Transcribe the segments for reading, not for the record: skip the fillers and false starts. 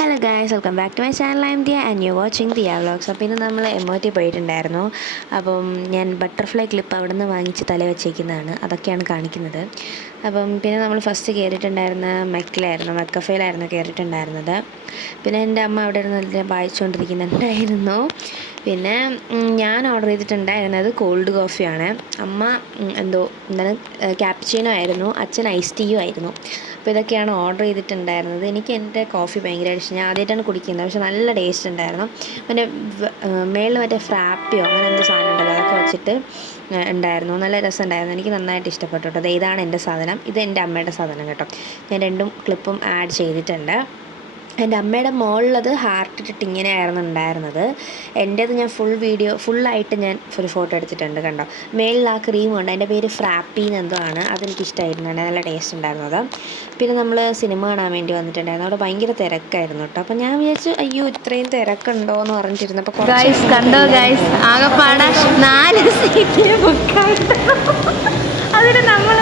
Hello guys, welcome back to my channel. I'm Diya and you watching Diya vlogs. അപ്പോൾ ഇന്ന് നമ്മൾ MOT പോയിട്ടുണ്ടായിരുന്നു. അപ്പം ഞാൻ ബട്ടർഫ്ലൈ ക്ലിപ്പ് അവിടെ നിന്ന് വാങ്ങിച്ച് തല വെച്ചേക്കുന്നതാണ്, അതൊക്കെയാണ് കാണിക്കുന്നത്. അപ്പം പിന്നെ നമ്മൾ ഫസ്റ്റ് കയറിയിട്ടുണ്ടായിരുന്ന മെക്കഫയിലായിരുന്നു കയറിയിട്ടുണ്ടായിരുന്നത്. പിന്നെ എൻ്റെ അമ്മ അവിടെ ഇരുന്ന് വായിച്ചുകൊണ്ടിരിക്കുന്നുണ്ടായിരുന്നു. പിന്നെ ഞാൻ ഓർഡർ ചെയ്തിട്ടുണ്ടായിരുന്നത് കോൾഡ് കോഫിയാണ്. അമ്മ എന്താണ് ക്യാപ്ചീനോ ആയിരുന്നു, അച്ഛൻ ഐസ് ടീയും ആയിരുന്നു. അപ്പോൾ ഇതൊക്കെയാണ് ഓർഡർ ചെയ്തിട്ടുണ്ടായിരുന്നത്. എനിക്ക് എൻ്റെ കോഫി ഭയങ്കരമായിട്ട് ഇഷ്ടം, ഞാൻ ആദ്യമായിട്ടാണ് കുടിക്കുന്നത്, പക്ഷേ നല്ല ടേസ്റ്റ് ഉണ്ടായിരുന്നു. പിന്നെ മേളിൽ മറ്റേ ഫ്രാപ്പിയോ അങ്ങനെ എന്തോ സാധനം ഉണ്ടല്ലോ, അതൊക്കെ വെച്ചിട്ട് ഉണ്ടായിരുന്നു, നല്ല രസമുണ്ടായിരുന്നു. എനിക്ക് നന്നായിട്ട് ഇഷ്ടപ്പെട്ടു കേട്ടോ. ഇതാണ് എൻ്റെ സാധനം, ഇത് എൻ്റെ അമ്മയുടെ സാധനം കേട്ടോ. ഞാൻ രണ്ടും ക്ലിപ്പും ആഡ് ചെയ്തിട്ടുണ്ട്. എൻ്റെ അമ്മയുടെ മുകളിലത് ഹാർട്ട് ഇട്ടിട്ട് ഇങ്ങനെയായിരുന്നു ഉണ്ടായിരുന്നത്. എൻ്റേത് ഞാൻ ഫുള്ളായിട്ട് ഞാൻ ഒരു ഫോട്ടോ എടുത്തിട്ടുണ്ട് കണ്ടോ. മേളിൽ ആ ക്രീം ഉണ്ട്, അതിൻ്റെ പേര് ഫ്രാപ്പി എന്നെന്തോ ആണ്, അതെനിക്കിഷ്ടമായിരുന്നു, നല്ല ടേസ്റ്റ് ഉണ്ടായിരുന്നത്. പിന്നെ നമ്മൾ സിനിമ കാണാൻ വേണ്ടി വന്നിട്ടുണ്ടായിരുന്നു, അവിടെ ഭയങ്കര തിരക്കായിരുന്നു കേട്ടോ. അപ്പോൾ ഞാൻ വിചാരിച്ചു അയ്യോ ഇത്രയും തിരക്കുണ്ടോ എന്ന് പറഞ്ഞിട്ടിരുന്നപ്പോൾ കണ്ടോ ഗൈസ്, ആകെപ്പാടെ 4 സീറ്റിന് ബുക്കായിട്ട് അതിന് നമ്മൾ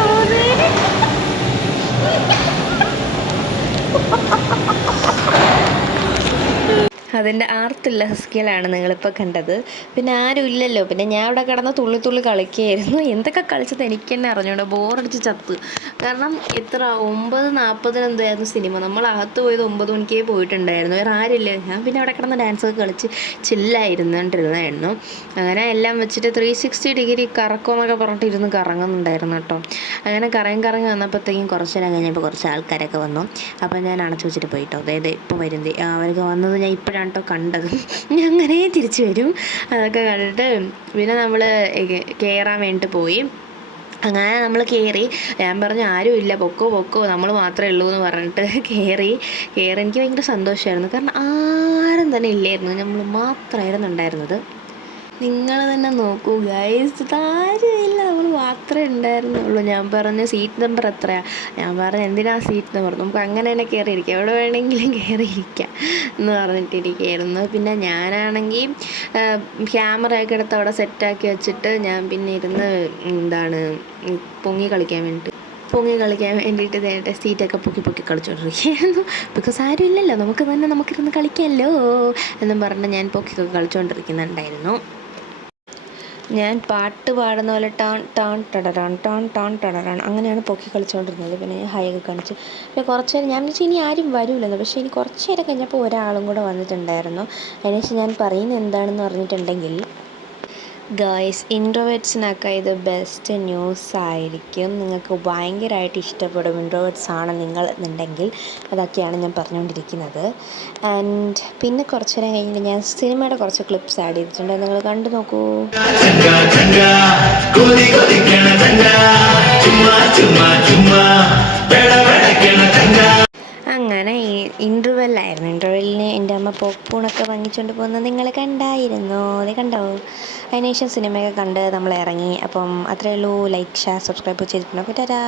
അതിൻ്റെ ആർത്തുല്ലസിക്കലാണ് നിങ്ങളിപ്പോൾ കണ്ടത്. പിന്നെ ആരും ഇല്ലല്ലോ, പിന്നെ ഞാൻ അവിടെ കിടന്ന് തുള്ളി കളിക്കുകയായിരുന്നു. എന്തൊക്കെ കളിച്ചത് എനിക്ക് തന്നെ അറിഞ്ഞൂടെ, ബോറടിച്ച് ചത്ത്. കാരണം 9:40 എന്തായിരുന്നു സിനിമ, നമ്മൾ അകത്ത് പോയത് 9 മണിക്കേ പോയിട്ടുണ്ടായിരുന്നു, വേറെ ആരില്ല. ഞാൻ പിന്നെ അവിടെ കിടന്ന് ഡാൻസൊക്കെ കളിച്ച് ചില്ലായിരുന്നുകൊണ്ടിരുന്നായിരുന്നു. അങ്ങനെ എല്ലാം വെച്ചിട്ട് 360 ഡിഗ്രി കറക്കമെന്നൊക്കെ പറഞ്ഞിട്ട് ഇരുന്ന് കറങ്ങുന്നുണ്ടായിരുന്നു കേട്ടോ. അങ്ങനെ കറങ്ങി വന്നപ്പോഴത്തേക്കും കുറച്ച് നേരം കഴിഞ്ഞപ്പോൾ കുറച്ച് ആൾക്കാരൊക്കെ വന്നു. അപ്പോൾ ഞാൻ അടച്ചു വെച്ചിട്ട് പോയിട്ടോ. അതായത് ഇപ്പോൾ വരുന്നത് അവർക്ക് വന്നത് ഞാൻ ഇപ്പോഴാണ് കേട്ടോ കണ്ടത്. അങ്ങനെ തിരിച്ചു വരും, അതൊക്കെ കണ്ടിട്ട് പിന്നെ നമ്മൾ കയറാൻ വേണ്ടിയിട്ട് പോയി. അങ്ങനെ നമ്മൾ കയറി, ഞാൻ പറഞ്ഞു ആരും ഇല്ല, പൊക്കോ നമ്മൾ മാത്രമേ ഉള്ളൂ എന്ന് പറഞ്ഞിട്ട് കയറി. എനിക്ക് ഭയങ്കര സന്തോഷമായിരുന്നു, കാരണം ആരും തന്നെ ഇല്ലായിരുന്നു, നമ്മൾ മാത്രമായിരുന്നു ഉണ്ടായിരുന്നത്. നിങ്ങൾ തന്നെ നോക്കൂ ഗൈസ്, ആരുമില്ല, നമ്മൾ മാത്രമേ ഉണ്ടായിരുന്നുള്ളൂ. ഞാൻ പറഞ്ഞു സീറ്റ് നമ്പർ എത്രയാണ്, ഞാൻ പറഞ്ഞു എന്തിനാ സീറ്റ് നമ്പർ, നമുക്ക് അങ്ങനെ തന്നെ കയറിയിരിക്കാം, എവിടെ വേണമെങ്കിലും കയറിയിരിക്കാം എന്ന് പറഞ്ഞിട്ടിരിക്കുകയായിരുന്നു. പിന്നെ ഞാനാണെങ്കിൽ ക്യാമറയൊക്കെ എടുത്ത് അവിടെ സെറ്റാക്കി വെച്ചിട്ട് ഞാൻ പിന്നെ ഇരുന്ന് പൊങ്ങി കളിക്കാൻ വേണ്ടിയിട്ട് നേരത്തെ സീറ്റൊക്കെ പൊക്കി കളിച്ചുകൊണ്ടിരിക്കുകയായിരുന്നു. ബിക്കോസ് ആരും ഇല്ലല്ലോ, നമുക്കിരുന്ന് കളിക്കാമല്ലോ എന്നും പറഞ്ഞ് ഞാൻ പൊക്കിയൊക്കെ കളിച്ചുകൊണ്ടിരിക്കുന്നുണ്ടായിരുന്നു. ഞാൻ പാട്ട് പാടുന്ന പോലെ ടാൺ ടടറാൺ അങ്ങനെയാണ് പൊക്കി കളിച്ചുകൊണ്ടിരുന്നത്. പിന്നെ ഞാൻ ഹൈയൊക്കെ കാണിച്ച് പിന്നെ കുറച്ച് നേരം ഞാൻ വിളിച്ച് ഇനി ആരും വരില്ലെന്ന്. പക്ഷേ ഇനി കുറച്ച് നേരം കഴിഞ്ഞപ്പോൾ ഒരാളും കൂടെ വന്നിട്ടുണ്ടായിരുന്നു. അതിനുശേഷം ഞാൻ പറയുന്നത് എന്താണെന്ന് പറഞ്ഞിട്ടുണ്ടെങ്കിൽ ഗേൾസ്, ഇൻട്രോവേർട്സിനൊക്കെ ഇത് ബെസ്റ്റ് ന്യൂസ് ആയിരിക്കും, നിങ്ങൾക്ക് ഭയങ്കരമായിട്ട് ഇഷ്ടപ്പെടും. ഇൻട്രോവേർട്സ് ആണ് നിങ്ങൾ എന്നുണ്ടെങ്കിൽ അതൊക്കെയാണ് ഞാൻ പറഞ്ഞുകൊണ്ടിരിക്കുന്നത്. ആൻഡ് പിന്നെ കുറച്ച് നേരം കഴിഞ്ഞിട്ട് ഞാൻ സിനിമയുടെ കുറച്ച് ക്ലിപ്സ് ആഡ് ചെയ്തിട്ടുണ്ട്, നിങ്ങൾ കണ്ടു നോക്കൂ. അങ്ങനെ ഇൻ്റർവെല്ലിന് എൻ്റെ അമ്മ പോപ്കോണൊക്കെ വാങ്ങിച്ചുകൊണ്ട് പോകുന്നത് നിങ്ങൾ കണ്ടായിരുന്നോ? അത് കണ്ടോ? അതിനുശേഷം സിനിമയൊക്കെ കണ്ട് നമ്മൾ ഇറങ്ങി. അപ്പം അത്രയേ ഉള്ളൂ. ലൈക്ക്, ഷെയർ, സബ്സ്ക്രൈബ് ചെയ്തിട്ടുണ്ടോ? ടാറ്റാ.